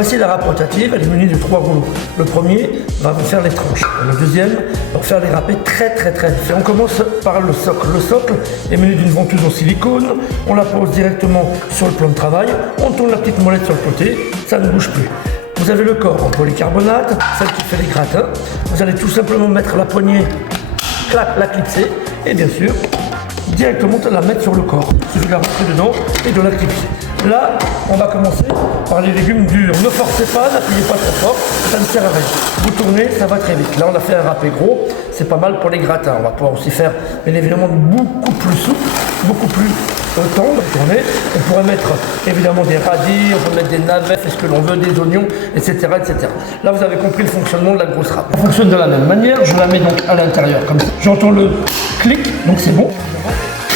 Voici la râpe rotative, elle est munie de 3 rouleaux. Le premier va vous faire les tranches. Le deuxième va vous faire les râpés très vifs. Et on commence par le socle. Le socle est muni d'une ventouse en silicone. On la pose directement sur le plan de travail. On tourne la petite molette sur le côté. Ça ne bouge plus. Vous avez le corps en polycarbonate, celle qui fait les gratins. Vous allez tout simplement mettre la poignée, clac, la clipser. Et bien sûr, directement la mettre sur le corps. Il suffit de la rentrer dedans et de la clipser. Là, on va commencer par les légumes durs. Ne forcez pas, n'appuyez pas trop fort, ça ne sert à rien. Vous tournez, ça va très vite. Là, on a fait un râpé gros, c'est pas mal pour les gratins. On va pouvoir aussi faire, bien évidemment, beaucoup plus souple, beaucoup plus tendre. Tourner. On pourrait mettre évidemment des radis, on peut mettre des navets, fait ce que l'on veut, des oignons, etc., etc. Là, vous avez compris le fonctionnement de la grosse râpe. Ça fonctionne de la même manière. Je la mets donc à l'intérieur, comme ça. J'entends le clic, donc c'est bon.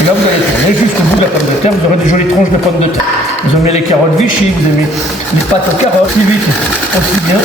Et là, vous allez tourner jusqu'au bout de la pomme de terre. Vous aurez des jolies tranches de pommes de terre. Vous aimez les carottes Vichy, vous aimez les pâtes aux carottes, aussi vite, aussi bien,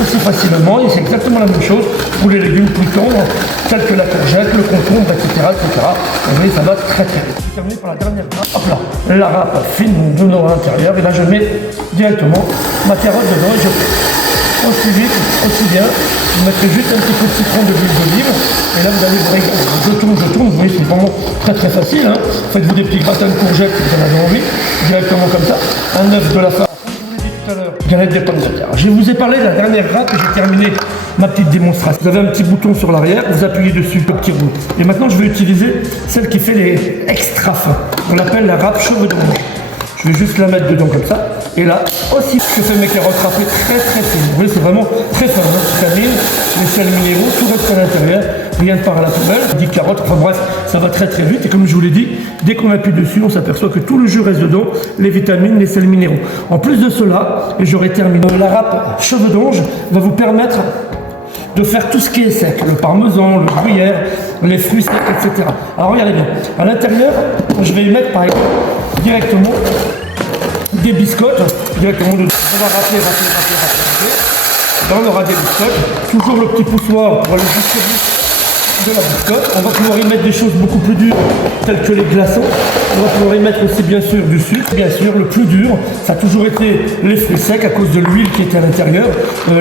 aussi facilement. Et c'est exactement la même chose pour les légumes plus tendres, tels que la courgette, le concombre, etc., etc. Vous voyez, ça va très vite. Je vais terminer par la dernière râpe. Hop là, la râpe fine de à l'intérieur. Et là, je mets directement ma carotte dedans et je fais aussi vite, aussi bien. Vous mettrez juste un petit peu de citron de l'huile d'olive. Et là, vous allez vous régaler. Je tourne. Vous voyez, c'est vraiment très facile. Hein. Faites-vous des petits gratins de courgettes si vous en avez envie. Directement comme ça. Un œuf de la farine. Comme je vous l'ai dit tout à l'heure, galette des pommes de terre. Je vous ai parlé de la dernière râpe et j'ai terminé ma petite démonstration. Vous avez un petit bouton sur l'arrière, vous appuyez dessus, le petit roux. Et maintenant, je vais utiliser celle qui fait les extra fins. On l'appelle la râpe cheveux d'orange. Je vais juste la mettre dedans comme ça. Et là, aussi, je fais mes carottes râpées très fines. Vous voyez, c'est vraiment très fin. Vitamines, les sels minéraux, tout reste à l'intérieur. Rien ne part à la poubelle. 10 carottes, enfin bref, ça va très vite. Et comme je vous l'ai dit, dès qu'on appuie dessus, on s'aperçoit que tout le jus reste dedans, les vitamines, les sels minéraux. En plus de cela, et j'aurai terminé, la râpe cheveux d'ange va vous permettre de faire tout ce qui est sec, le parmesan, le gruyère, les fruits secs, etc. Alors regardez bien, à l'intérieur, je vais y mettre par exemple directement des biscottes, directement dedans. On va râper. Là on aura des biscottes, toujours le petit poussoir pour aller jusqu'au bout de la biscotte. On va pouvoir y mettre des choses beaucoup plus dures, telles que les glaçons. On va pouvoir y mettre aussi bien sûr du sucre. Bien sûr, le plus dur, ça a toujours été les fruits secs à cause de l'huile qui était à l'intérieur,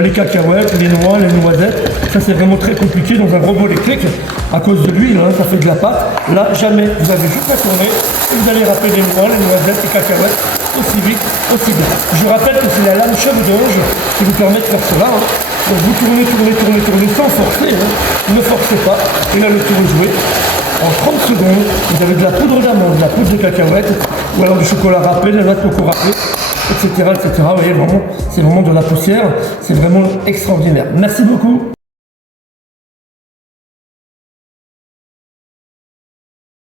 les cacahuètes, les noix, les noisettes. Ça c'est vraiment très compliqué dans un robot électrique à cause de l'huile, hein, ça fait de la pâte. Là, jamais. Vous avez juste à tourner et vous allez râper les noix, les noisettes, les cacahuètes aussi vite, aussi bien. Je vous rappelle que c'est la lame cheveux d'ange qui vous permet de faire cela. Hein. Donc vous tournez sans forcer, hein. Ne forcez pas. Et là, le tour est joué. En 30 secondes, vous avez de la poudre d'amande, de la poudre de cacahuètes, ou alors du chocolat râpé, de la noix de coco râpée, etc. Vous voyez, vraiment, c'est vraiment de la poussière. C'est vraiment extraordinaire. Merci beaucoup.